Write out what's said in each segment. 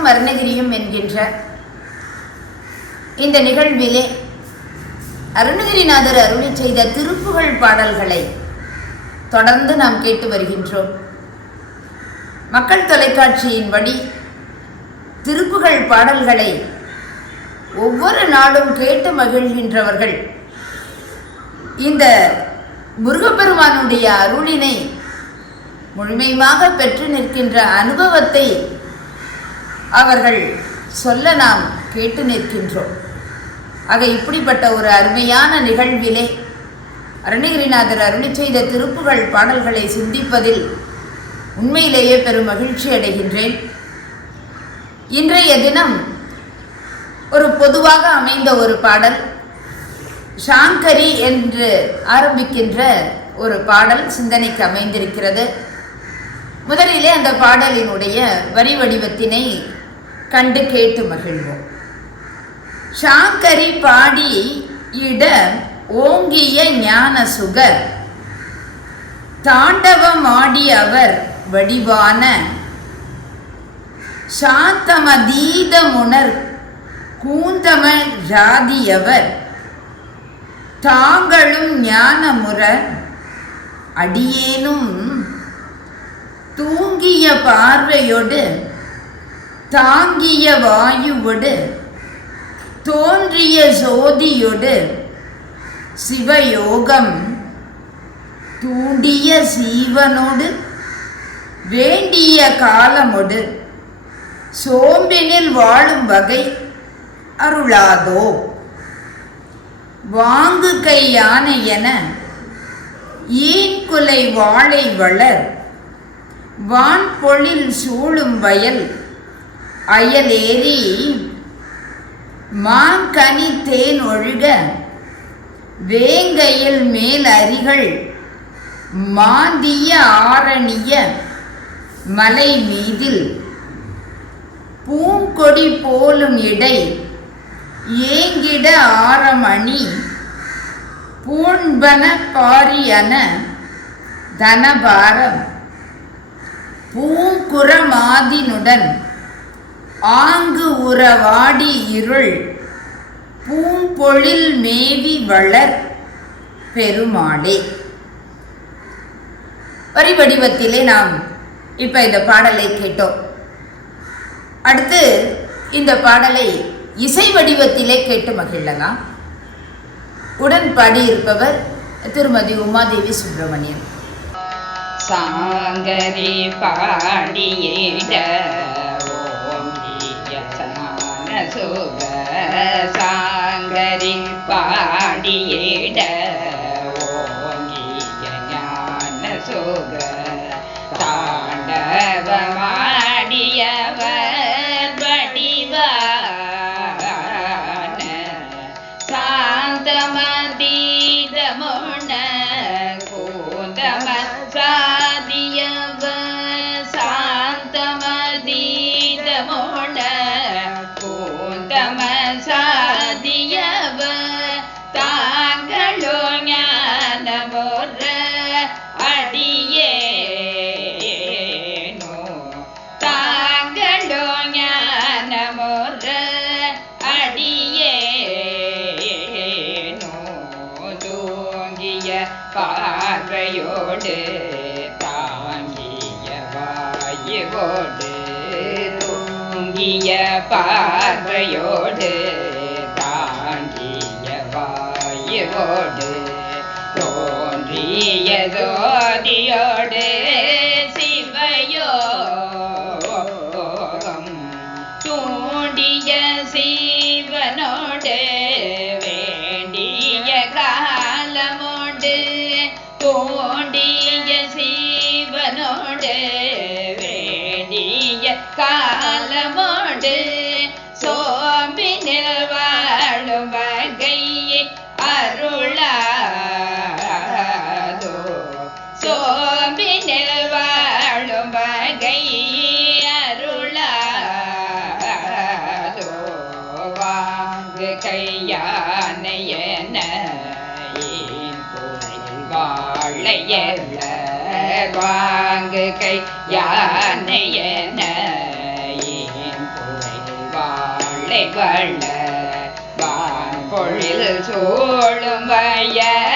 அருளும் அருணகிரியும் என்கின்ற இந்த நிகழ்விலே அருணகிரிநாதர் அருளி செய்த திருப்புகழ் பாடல்களை தொடர்ந்து நாம் கேட்டு வருகின்றோம். மக்கள் தொலைக்காட்சியின்படி திருப்புகழ் பாடல்களை ஒவ்வொரு நாளும் கேட்டு மகிழ்கின்றவர்கள். இந்த முருகப்பெருமானுடைய அருளினை முழுமையாக பெற்று நிற்கின்ற அனுபவத்தை அவர்கள் சொல்ல நாம் கேட்டு நிற்கின்றோம். ஆக இப்படிப்பட்ட ஒரு அருமையான நிகழ்விலே அருணகிரிநாதர் அருளி செய்த திருப்புகள் பாடல்களை சிந்திப்பதில் உண்மையிலேயே பெரும் மகிழ்ச்சி அடைகின்றேன். இன்றைய தினம் ஒரு பொதுவாக அமைந்த ஒரு பாடல் ஷாங்கரி என்று ஆரம்பிக்கின்ற ஒரு பாடல் சிந்தனைக்கு அமைந்திருக்கிறது. முதலிலே அந்த பாடலினுடைய வரி வடிவத்தினை கண்டு கேட்டு மகிழ்வோம். சாங்கரி பாடி இட ஓங்கிய ஞான சுகர் தாண்டவமாடி அவர் வடிவான சாந்தமதீதமுணர் கூந்தம ஜாதியவர் தாங்களும் ஞானமுற அடியேனும் தூங்கிய பார்வையோடு தாங்கிய வாயுவோடு தோன்றிய சோதியோடு சிவயோகம் தூண்டிய சீவனோடு வேண்டிய காலமொடு சோம்பினில் வாழும் வகை அருளாதோ. வாங்கு கை யானை என ஈன்குலை வாழை வளர் வான் பொழில் சூழும் வயல் அயலேறி மாங்கனி தேன் ஒழுக வேங்கையில் மேல் அரிகள் மாந்திய ஆரணிய மலை மீதில் பூங்கொடி போலும் இடை ஏங்கிட ஆரமணி பூண்பன பாரியன தனபாரம் பூங்குரமாதினுடன் ஆங்கு உறவாடி இருள் பூம்பொழில் மேவி வளர் பெருமாளே. வரி வடிவத்திலே நாம் இப்ப இந்த பாடலை கேட்டோம். அடுத்து இந்த பாடலை இசை வடிவத்திலே கேட்டு மகிழலாம். உடன் பாடியிருப்பவர் திருமதி உமாதேவி சுப்பிரமணியன். சாங்கரி பாடியிட பார்வையோடு தாங்கிய வாயோடு தோன்றிய ஜோதியோடு அருளாதோ சோம்பினில் வாழும் வகை அருளாதோ? வாங்கு கையானையன வாழையல்ல வாங்கு கை யானையன வாழை வாழ் சூழும் வயலையலே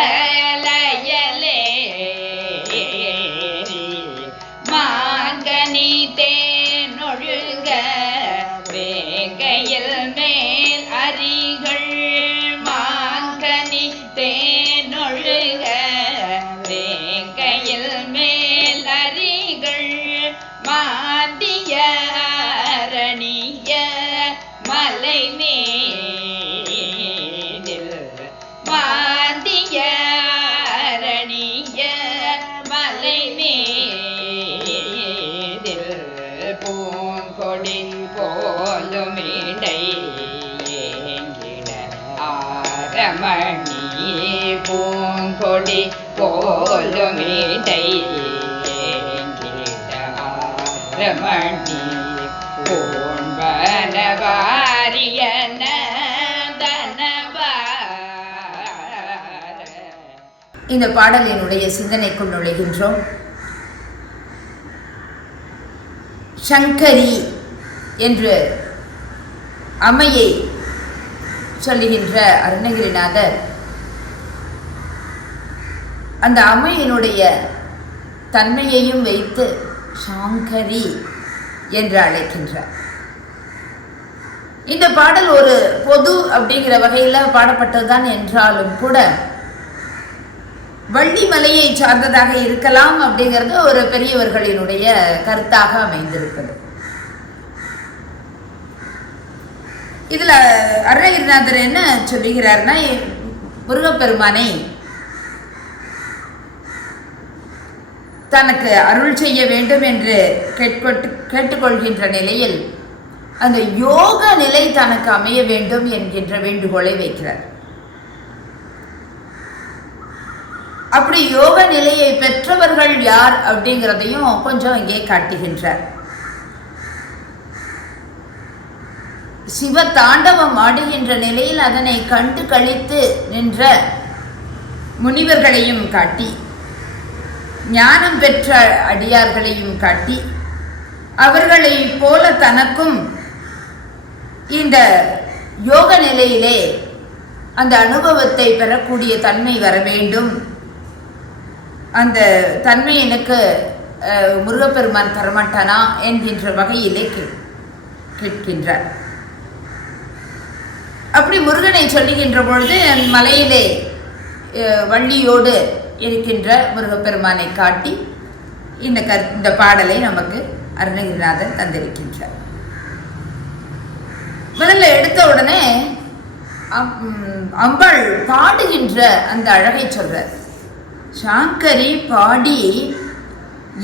இந்த பாடலினுடைய சிந்தனைக்குள் நுழைகின்றோம். சங்கரி என்று அம்மையை சொல்லுகின்ற அருணகிரிநாதர் அந்த அம்மையினுடைய தன்மையையும் வைத்து சாங்கரி என்று அழைக்கின்றார். இந்த பாடல் ஒரு பொது அப்படிங்கிற வகையில் பாடப்பட்டதுதான் என்றாலும் கூட வள்ளிமலையை சார்ந்ததாக இருக்கலாம் அப்படிங்கிறது ஒரு பெரியவர்களினுடைய கருத்தாக அமைந்திருப்பது. இதுல அருணகிரிநாதர் என்ன சொல்லுகிறார்னா முருகப்பெருமானை தனக்கு அருள் செய்ய வேண்டும் என்று கேட்கொட்டு கேட்டுக்கொள்கின்ற நிலையில் அந்த யோக நிலை தனக்கு அமைய வேண்டும் என்கின்ற வேண்டுகோளை வைக்கிறார். அப்படி யோக நிலையை பெற்றவர்கள் யார் அப்படிங்கிறதையும் கொஞ்சம் இங்கே காட்டுகின்றார். சிவ தாண்டவம் ஆடுகின்ற நிலையில் அதனை கண்டு கழித்து நின்ற முனிவர்களையும் காட்டி ஞானம் பெற்ற அடியார்களையும் காட்டி அவர்களைப் போல தனக்கும் இந்த யோக நிலையிலே அந்த அனுபவத்தை பெறக்கூடிய தன்மை வர வேண்டும். அந்த தன்மை எனக்கு முருகப்பெருமான் தரமாட்டானா என்கின்ற வகையிலே கேட்கின்றார். அப்படி முருகனை சொல்லுகின்ற பொழுது மலையிலே வள்ளியோடு இருக்கின்ற முருகப்பெருமானை காட்டி இந்த கர் இந்த பாடலை நமக்கு அருணகிரிநாதன் தந்திருக்கின்றார். முதல்ல எடுத்த உடனே அம்- அம்பாள் பாடுகின்ற அந்த அழகை சொல்றார். சாங்கரி பாடி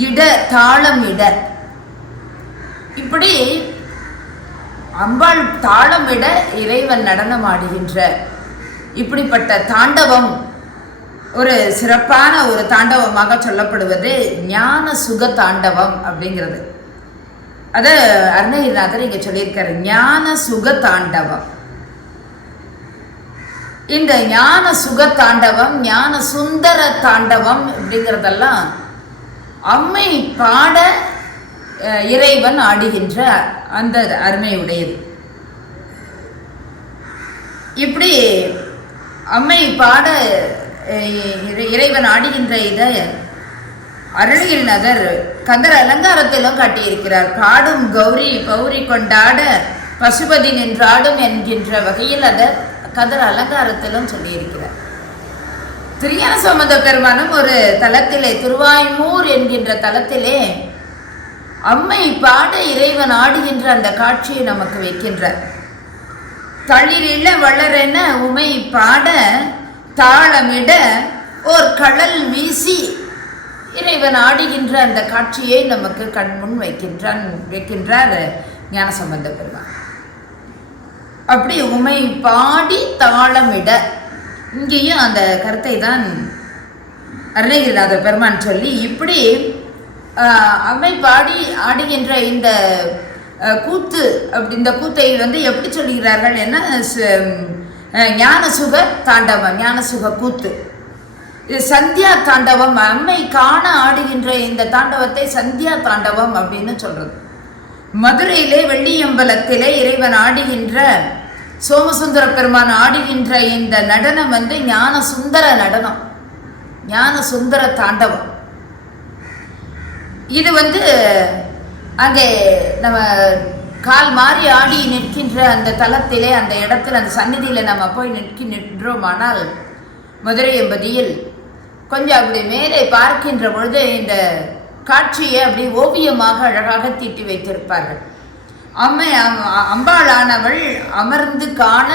இட தாளம் இட. இப்படி அம்பாள் தாளமிட இறைவன் நடனம் ஆடுகின்ற இப்படிப்பட்ட தாண்டவம் ஒரு சிறப்பான ஒரு தாண்டவமாக சொல்லப்படுவது ஞான சுக தாண்டவம் அப்படிங்கிறது. அதை அருணகிரிநாதர் இங்க சொல்லியிருக்காரு. ஞான சுக தாண்டவம். இந்த ஞான சுக தாண்டவம் ஞான சுந்தர தாண்டவம் அப்படிங்கிறதெல்லாம் அம்மை பாட இறைவன் ஆடுகின்ற அந்த அருமையுடையது. இப்படி அம்மை பாட இறை- இறைவன் ஆடுகின்ற இதை அருணகிரிநாதர் கந்தர் அலங்காரத்திலும் காட்டியிருக்கிறார். பாடும் கௌரி பௌரி கொண்டாட பசுபதி நின்றாடும் என்கின்ற வகையில் அதை கதர் அலங்காரத்திலும் சொல்லியிருக்கிறார். திருஞான சம்பந்த பெருமானும் ஒரு தலத்திலே திருவாய்மூர் என்கின்ற தலத்திலே அம்மை பாட இறைவன் ஆடுகின்ற அந்த காட்சியை நமக்கு வைக்கின்றார். தளிரில வளரென உமை பாட தாளமிட ஓர் கடல் வீசி இறைவன் ஆடுகின்ற அந்த காட்சியை நமக்கு கண்முன் வைக்கின்றான் வைக்கின்றார் ஞானசம்பந்த பெருமான். அப்படி உமை பாடி தாளமிட. இங்கேயும் அந்த கருத்தை தான் அருணகிரிநாத பெருமான் சொல்லி இப்படி அம்மை பாடி ஆடுகின்ற இந்த கூத்து அப்படி இந்த கூத்தை வந்து எப்படி சொல்லுகிறார்கள் என்ன ச- ஞான சுக தாண்டவம் ஞான சுக கூத்து. இது சந்தியா தாண்டவம் அம்மை காண ஆடுகின்ற இந்த தாண்டவத்தை சந்தியா தாண்டவம் அப்படின்னு சொல்றது. மதுரையிலே வெள்ளியம்பலத்திலே இறைவன் ஆடுகின்ற சோமசுந்தர பெருமான் ஆடுகின்ற இந்த நடனம் வந்து ஞான சுந்தர நடனம். ஞான சுந்தர தாண்டவம். இது வந்து அங்கே நம்ம கால் மாறி ஆடி நிற்கின்ற அந்த தலத்திலே அந்த இடத்துல அந்த சந்நிதியில் நம்ம போய் நிற்கி நின்றோமானால் மதுரை எம்பதியில் கொஞ்சம் அப்படி மேலே பார்க்கின்ற பொழுது இந்த காட்சியை அப்படி ஓவியமாக அழகாக தீட்டி வைத்திருப்பார்கள். அம்மை அம்பாளானவள் அமர்ந்து காண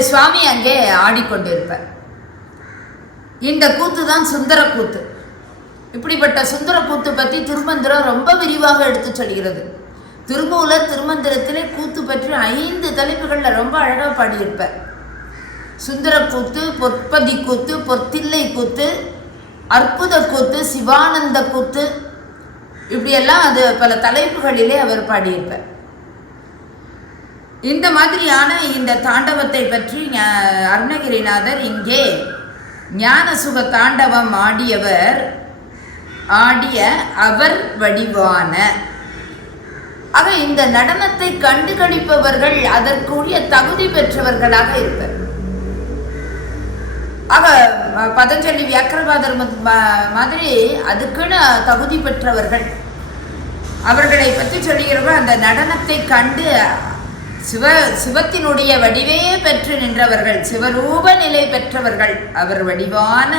சுவாமி அங்கே ஆடிக்கொண்டிருப்பார் இந்த கூத்து தான் சுந்தர கூத்து. இப்படிப்பட்ட சுந்தர கூத்து பற்றி திருமந்திரம் ரொம்ப விரிவாக எடுத்து சொல்கிறது. திருமூல திருமந்திரத்திலே கூத்து பற்றி ஐந்து தலைப்புகளில் ரொம்ப அழகாக பாடியிருப்பார் சுந்தர கூத்து பொற்பதி கூத்து பொத்தில்லை கூத்து அற்புத கூத்து சிவானந்த கூத்து இப்படியெல்லாம் அது பல தலைப்புகளிலே அவர் பாடியிருப்பார். இந்த மாதிரியான இந்த தாண்டவத்தை பற்றி அருணகிரிநாதர் இங்கே ஞான சுக தாண்டவம் ஆடியவர் ஆடிய அவர் வடிவான. ஆக இந்த நடனத்தை கண்டுகளிப்பவர்கள் அதற்குரிய தகுதி பெற்றவர்களாக இருப்பர். ஆக பதஞ்சலி வியாக்கிரபாதர் மாதிரி அதுக்குன்னு தகுதி பெற்றவர்கள். அவர்களை பற்றி சொல்லுகிறவ அந்த நடனத்தை கண்டு சிவ சிவத்தினுடைய வடிவே பெற்று நின்றவர்கள் சிவரூப நிலை பெற்றவர்கள் அவர் வடிவான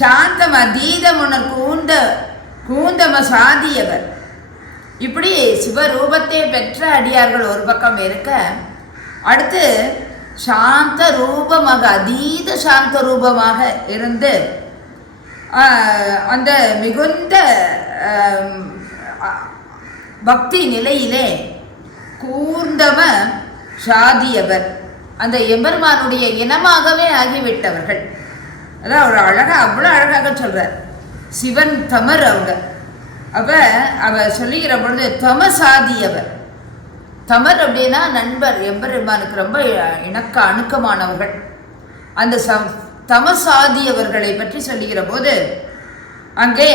சாந்தம் அதீதமுனர் கூந்த கூந்தம சாதியவர். இப்படி சிவரூபத்தை பெற்ற அடியார்கள் ஒரு பக்கம் இருக்க அடுத்து சாந்த ரூபமாக அதீத சாந்த ரூபமாக இருந்து அந்த மிகுந்த பக்தி நிலையிலே கூர்ந்தம சாதியவர் அந்த எம்பெருமானுடைய இனமாகவே ஆகிவிட்டவர்கள். அதான் அவர் அழகாக அவ்வளோ அழகாக சொல்கிறார் சிவன் தமர் அவங்க. அவ அவ சொல்லுகிற பொழுது தமசாதியவர் தமர் அப்படின்னா நண்பர் எம்பெருமானுக்கு ரொம்ப இணக்க அணுக்கமானவர்கள். அந்த சம் தமசாதியவர்களை பற்றி சொல்லுகிற போது அங்கே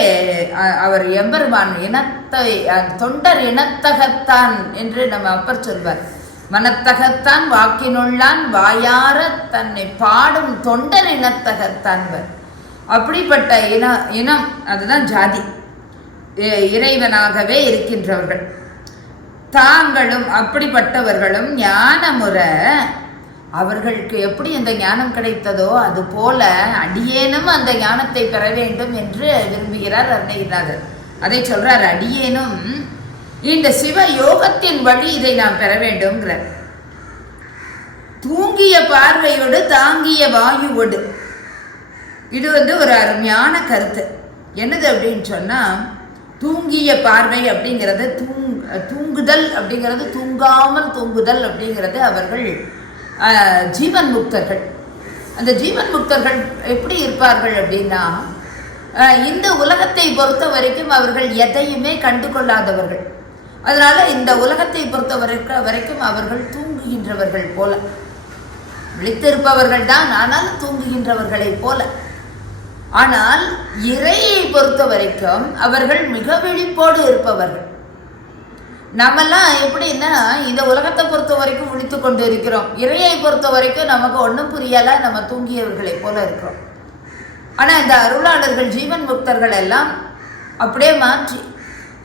அவர் எம்பெருமான் இனத்தை தொண்டர் இனத்தகத்தான் என்று நம்ம அப்பர் சொல்வார். மனத்தகத்தான் வாக்கினுள்ளான் வாயார தன்னை பாடும் தொண்டர் இனத்தகத்தான்வர் அப்படிப்பட்ட இன இனம் அதுதான் ஜாதி. இ- இறைவனாகவே இருக்கின்றவர்கள். தாங்களும் அப்படிப்பட்டவர்களும் ஞானமுறை. அவர்களுக்கு எப்படி அந்த ஞானம் கிடைத்ததோ அது போல அடியேனும் அந்த ஞானத்தை பெற வேண்டும் என்று விரும்புகிறார் அருணகிரிநாதர். அதை சொல்றார் அடியேனும் இந்த சிவ யோகத்தின் வழி இதை நாம் பெற வேண்டும்ங்கிறார். தூங்கிய பார்வையோடு தாங்கிய வாயுவோடு. இது வந்து ஒரு அருமையான கருத்து. என்னது அப்படின்னு சொன்னால் தூங்கிய பார்வை அப்படிங்கிறது தூங் தூங்குதல் அப்படிங்கிறது தூங்காமல் தூங்குதல் அப்படிங்கிறது அவர்கள் ஜீவன் முக்தர்கள். அந்த ஜீவன் முக்தர்கள் எப்படி இருப்பார்கள் அப்படின்னா இந்த உலகத்தை பொறுத்த வரைக்கும் அவர்கள் எதையுமே கண்டு கொள்ளாதவர்கள் அதனால் இந்த உலகத்தை பொறுத்த வரைக்கும் வரைக்கும் அவர்கள் தூங்குகின்றவர்கள் போல. விழித்திருப்பவர்கள் தான் ஆனால் தூங்குகின்றவர்களைப் போல. ஆனால் இறையை பொறுத்த வரைக்கும் அவர்கள் மிக விழிப்போடு இருப்பவர்கள். நம்மெல்லாம் எப்படின்னா இந்த உலகத்தை பொறுத்த வரைக்கும் விழித்து கொண்டு இருக்கிறோம் இறையை பொறுத்த வரைக்கும் நமக்கு ஒன்றும் புரியலை நம்ம தூங்கியவர்களைப் போல இருக்கிறோம். ஆனால் இந்த அருளாளர்கள் ஜீவன் முக்தர்கள் எல்லாம் அப்படியே மாற்றி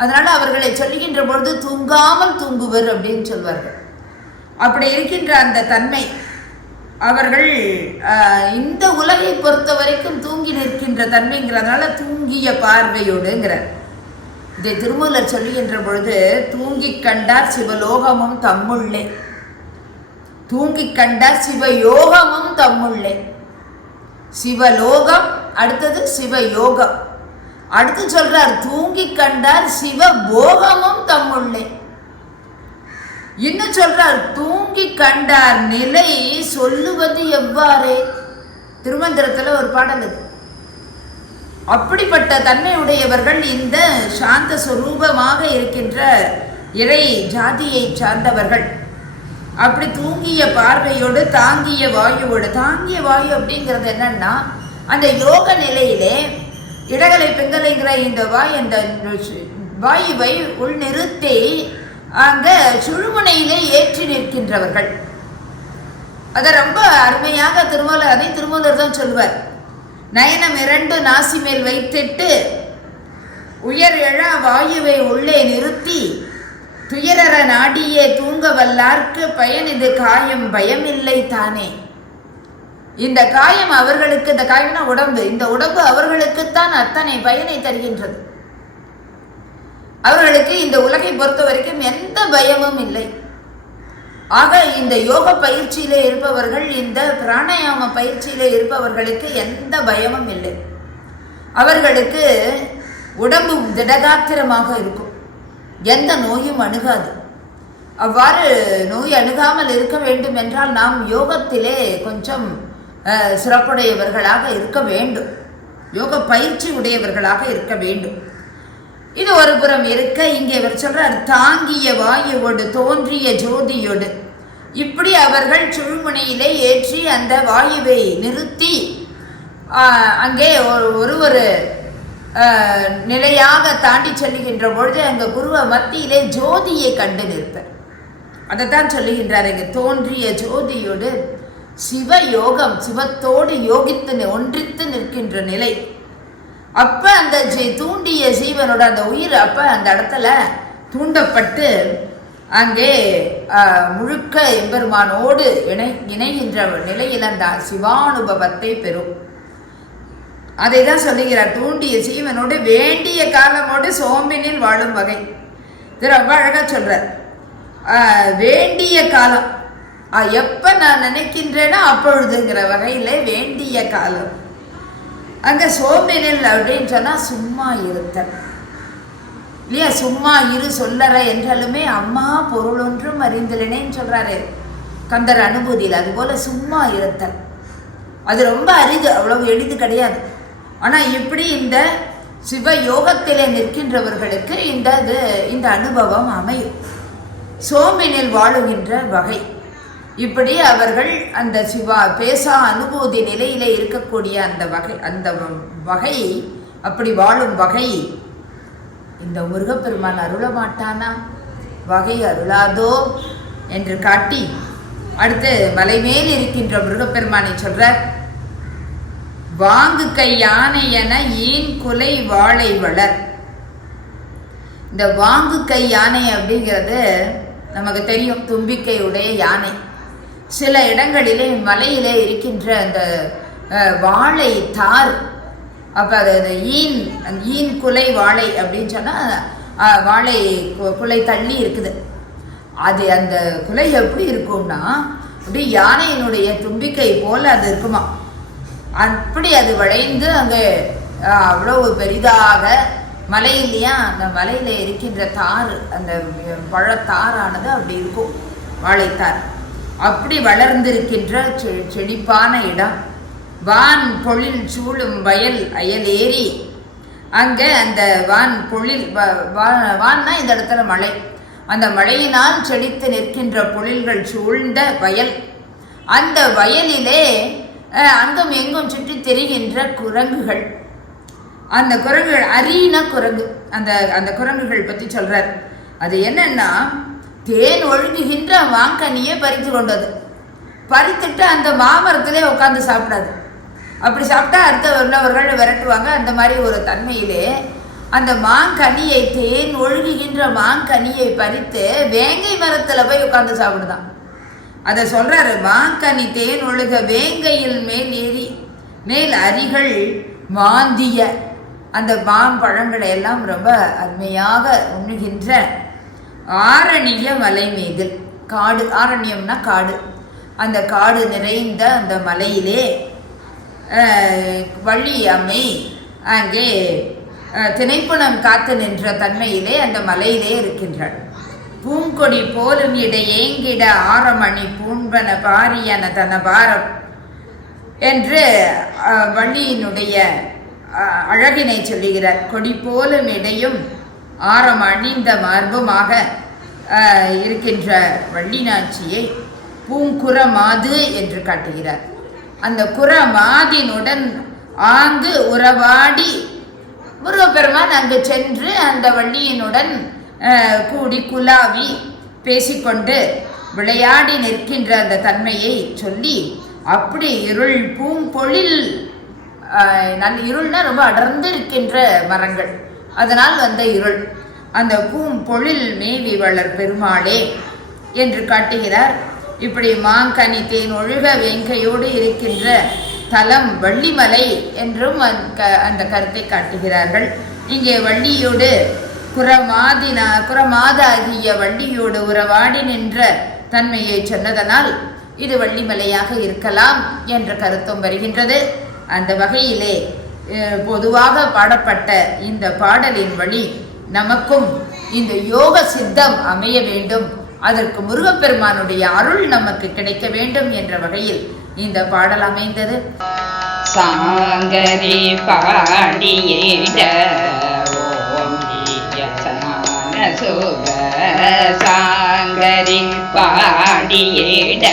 அதனால் அவர்களை சொல்லுகின்ற பொழுது தூங்காமல் தூங்குவர் அப்படின்னு சொல்வார்கள். அப்படி இருக்கின்ற அந்த தன்மை அவர்கள் இந்த உலகை பொறுத்த வரைக்கும் தூங்கி நிற்கின்ற தன்மைங்கிறதுனால தூங்கிய பார்வையோடுங்கிறார். இதை திருமூலர் சொல்லுகின்ற பொழுது தூங்கி கண்டார் சிவலோகமும் தம்முள்ளே. தூங்கி கண்டார் சிவயோகமும் தம்முள்ளே. சிவலோகம் அடுத்தது சிவயோகம். அடுத்து சொல்றார் தூங்கி கண்டார் சிவ போகமும் தம்முள்ளே. இன்னும் சொல்றார் நோக்கி கண்டார். நிலை சொல்லுவது எவ்வாறு? திருமந்திரத்தில் ஒரு பாடல் இது அப்படிப்பட்ட தன்மையுடையவர்கள் இந்த சாந்த சுரூபமாக இருக்கின்ற இறை ஜாதியை சார்ந்தவர்கள். அப்படி தூங்கிய பார்வையோடு தாங்கிய வாயுவோடு தாங்கிய வாயு அப்படிங்கிறது என்னன்னா அந்த யோக நிலையிலே இடகலை பெங்கலைங்கிற இந்த வாய் அந்த வாயுவை உள் நிறுத்தி அங்க சுழுமுனையிலே ஏற்றி நிற்கின்றவர்கள். அதை ரொம்ப அருமையாக திருமூலர் அதை திருமூலர் தான் சொல்வார் நயனம் இரண்டு நாசி மேல் வைத்திட்டு உயர் எழா வாயுவை உள்ளே நிறுத்தி துயரற நாடியே தூங்க வல்லார்க்கு பயன் இது காயம் பயமில்லை தானே. இந்த காயம் அவர்களுக்கு இந்த காயம்னா உடம்பு. இந்த உடம்பு அவர்களுக்குத்தான் அத்தனை பயனை தருகின்றது. அவர்களுக்கு இந்த உலகை பொறுத்த வரைக்கும் எந்த பயமும் இல்லை. ஆக இந்த யோக பயிற்சியிலே இருப்பவர்கள் இந்த பிராணாயாம பயிற்சியிலே இருப்பவர்களுக்கு எந்த பயமும் இல்லை. அவர்களுக்கு உடம்பு திடகாத்திரமாக இருக்கும். எந்த நோயும் அணுகாது. அவ்வாறு நோய் அணுகாமல் இருக்க வேண்டும் என்றால் நாம் யோகத்திலே கொஞ்சம் சிறப்புடையவர்களாக இருக்க வேண்டும். யோக பயிற்சி உடையவர்களாக இருக்க வேண்டும். இது ஒரு புறம் இருக்க. இங்கே இவர் சொல்றார் தாங்கிய வாயுவோடு தோன்றிய ஜோதியோடு. இப்படி அவர்கள் சுழுமுனையிலே ஏற்றி அந்த வாயுவை நிறுத்தி அங்கே ஒரு ஒரு ஒரு நிலையாக தாண்டி செல்லுகின்ற பொழுது அங்கே குருவ மத்தியிலே ஜோதியை கண்டு நிற்பர். தான் சொல்லுகின்றார் இங்கே தோன்றிய ஜோதியோடு சிவ யோகம் சிவத்தோடு யோகித்து ஒன்றித்து நிற்கின்ற நிலை. அப்ப அந்த தூண்டிய ஜீவனோட அந்த உயிர் அப்ப அந்த இடத்துல தூண்டப்பட்டு அங்கே முழுக்க எம்பெருமானோடு இணை இணைகின்ற நிலையில் அந்த சிவானுபவத்தை பெறும். அதை தான் சொல்லுகிறார். தூண்டிய சீவனோடு வேண்டிய காலமோடு சோம்பினில் வாழும் வகை. இது ரொம்ப அழகாக சொல்கிறார் வேண்டிய காலம். எப்போ நான் நினைக்கின்றேனோ அப்பொழுதுங்கிற வகையில் வேண்டிய காலம். அங்கே சோம்பினில் அப்படின்னு சொன்னால் சும்மா இருத்தல். இல்லையா? சும்மா இரு சொல்லற என்றாலுமே அம்மா பொருள் ஒன்றும் அறிந்திலனேன்னு சொல்கிறாரு கந்தர் அனுபூதியில் அதுபோல் சும்மா இருத்தல். அது ரொம்ப அரிது அவ்வளவு எளிது கிடையாது. ஆனால் இப்படி இந்த சிவ யோகத்திலே நிற்கின்றவர்களுக்கு இந்த இது இந்த அனுபவம் அமையும். சோம்பினில் வாழுகின்ற வகை. இப்படி அவர்கள் அந்த சிவா பேசா அனுபூதி நிலையில் இருக்கக்கூடிய அந்த வகை அந்த வ- வகையை அப்படி வாழும் வகை இந்த முருகப்பெருமான் அருள மாட்டானா வகை அருளாதோ? என்று காட்டி அடுத்து மலைமேல் இருக்கின்ற முருகப்பெருமானை சொல்றார் வாங்கு கை யானை என ஈன் குலை வாழை வளர்? இந்த வாங்கு கை யானை அப்படிங்கிறது நமக்கு தெரியும் தும்பிக்கை உடைய யானை. சில இடங்களிலே மலையிலே இருக்கின்ற அந்த வாழை தார். அப்போ அது அது ஈன் அந்த ஈன் குலை வாழை அப்படின்னு சொன்னால் வாழை கு- குலை தள்ளி இருக்குது. அது அந்த குலை எப்படி இருக்கும்னா அப்படி யானையினுடைய தும்பிக்கை போல் அது இருக்குமா. அப்படி அது வளைந்து அங்கே அவ்வளோ பெரிதாக பெரிதாக மலையிலையா அந்த மலையில் இருக்கின்ற தார் அந்த பழத்தாரானது அப்படி இருக்கும் வாழைத்தார். அப்படி வளர்ந்திருக்கின்ற செ- செழிப்பான இடம். வான் பொழில் சூழும் வயல் அயலேறி. அங்கே அந்த வான் பொழில் வ- வான்னா இந்த இடத்துல மழை. அந்த மழையினால் செழித்து நிற்கின்ற பொழில்கள் சூழ்ந்த வயல். அந்த வயலிலே அங்கும் எங்கும் சுற்றி தெரிகின்ற குரங்குகள். அந்த குரங்குகள் அரியன குரங்கு. அந்த அந்த குரங்குகள் பற்றி சொல்கிறார் அது என்னன்னா தேன் ஒழுகுகின்ற மாங்கனியை பறித்து கொண்டது. பறித்துட்டு அந்த மாமரத்திலே உட்காந்து சாப்பிடாது. அப்படி சாப்பிட்டா அடுத்த உள்ளவர்கள் விரட்டுவாங்க. அந்த மாதிரி ஒரு தன்மையிலே அந்த மாங்கனியை தேன் ஒழுகுகின்ற மாங்கனியை பறித்து வேங்கை மரத்தில் போய் உட்காந்து சாப்பிடுதான். அதை சொல்கிறாரு மாங்கனி தேன் ஒழுக வேங்கையில் மேல் ஏறி மேல் அரிகள் மாந்திய. அந்த மாம்பழங்களை எல்லாம் ரொம்ப அருமையாக உண்ணுகின்ற ஆரணிய மலை காடு ஆரண்யம்னா காடு. அந்த காடு நிறைந்த அந்த மலையிலே வள்ளி அம்மை அங்கே திணைப்புணம் காத்து நின்ற தன்மையிலே அந்த மலையிலே இருக்கின்றாள். பூங்கொடி போலும் இடை ஏங்கிட ஆரமணி பூண்பன பாரியன தன பாரம் என்று வள்ளியினுடைய அழகினை சொல்லுகிறார். கொடி போலும் இடையும் ஆரம் அணிந்த மார்புமாக இருக்கின்ற வள்ளினாட்சியை பூங்குற மாது என்று காட்டுகிறார். அந்த குற மாதினுடன் ஆங்கு உறவாடி முருகப்பெருமான் அங்கு சென்று அந்த வள்ளியினுடன் கூடி குலாவி பேசிக்கொண்டு விளையாடி நிற்கின்ற அந்த தன்மையை சொல்லி அப்படி இருள் பூம்பொழில் நல் இருள்னா ரொம்ப அடர்ந்து இருக்கின்ற மரங்கள். அதனால் வந்த இருள் அந்த பூம்பொழில் மேவி வளர் பெருமாளே என்று காட்டுகிறார். இப்படி மாங்கனி தேன் ஒழுக வேங்கையோடு இருக்கின்ற தலம் வள்ளிமலை என்றும் அந்த க- அந்த கருத்தை காட்டுகிறார்கள். இங்கே வள்ளியோடு குரமாதினா குரமாதாகிய வள்ளியோடு உறவாடி நின்ற தன்மையை சொன்னதனால் இது வள்ளிமலையாக இருக்கலாம் என்ற கருத்தும் வருகின்றது. அந்த வகையிலே பொதுவாக பாடப்பட்ட இந்த பாடலின் வழி நமக்கும் இந்த யோக சித்தம் அமைய வேண்டும். அதற்கு முருகப்பெருமானுடைய அருள் நமக்கு கிடைக்க வேண்டும் என்ற வகையில் இந்த பாடல் அமைந்தது. சாங்கரி பாடியிட ஓங்கிய சமான சுக சாங்கரி பாடியிட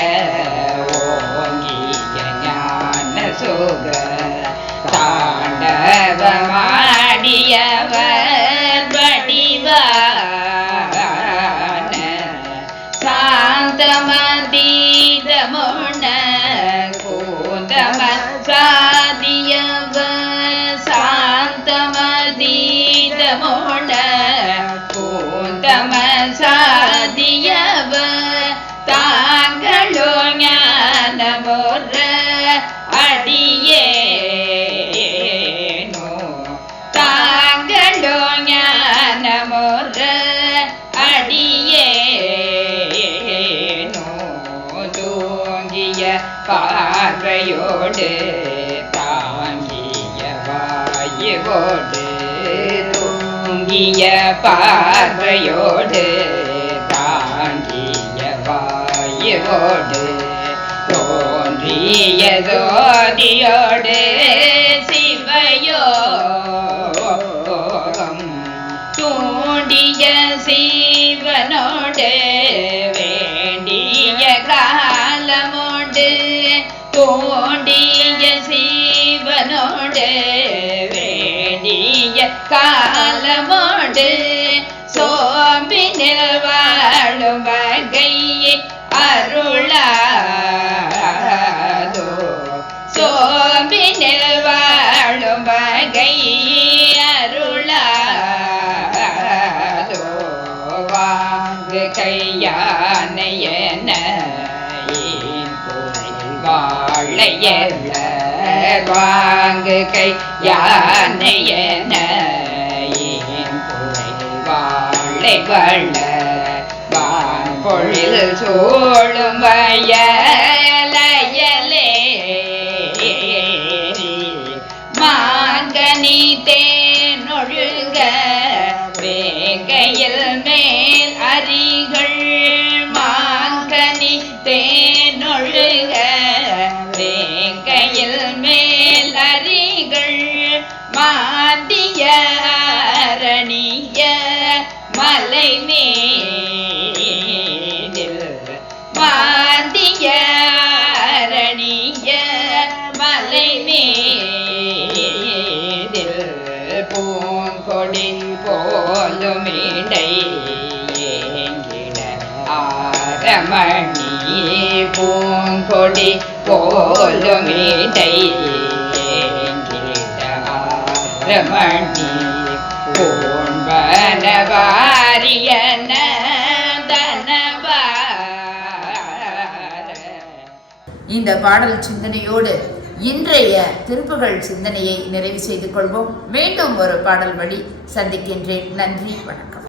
ஓங்கிய ஞான சுக தாண்டவமாடியவர் வடிவான சாந்தமதீதமுன கூந்தம சாதியவ சாந்தமதீதமுன கூந்தம சாதியவ தாங்களோ ஞானமுற தாங்கிய பார்வையோடு தாங்கிய வாயோடு தோன்றிய ஜோதியோடு சிவயோகம் தூண்டிய சிவனோடு வேண்டிய காலமோடு தோண்டிய சிவனோடு வேண்டிய காலமோ காலமோடு சோம்பி வாழும் வகையை அருளாதோ. சோம்பி வாழும் வகையை அருளாதோ. வாங்கு கையானையன வாழையல்ல வாங்கு கை யானையன வாழை வள்ள வான் பொழில் சோழும் வயலையலே பூங்கொடி போலுமிடை ஆரமணி பூண்பனவாரியன இந்த பாடல் சிந்தனையோடு இன்றைய திருப்புகழ் சிந்தனையை நிறைவு செய்து கொள்வோம். மீண்டும் ஒரு பாடல் வழி சந்திக்கின்றேன். நன்றி வணக்கம்.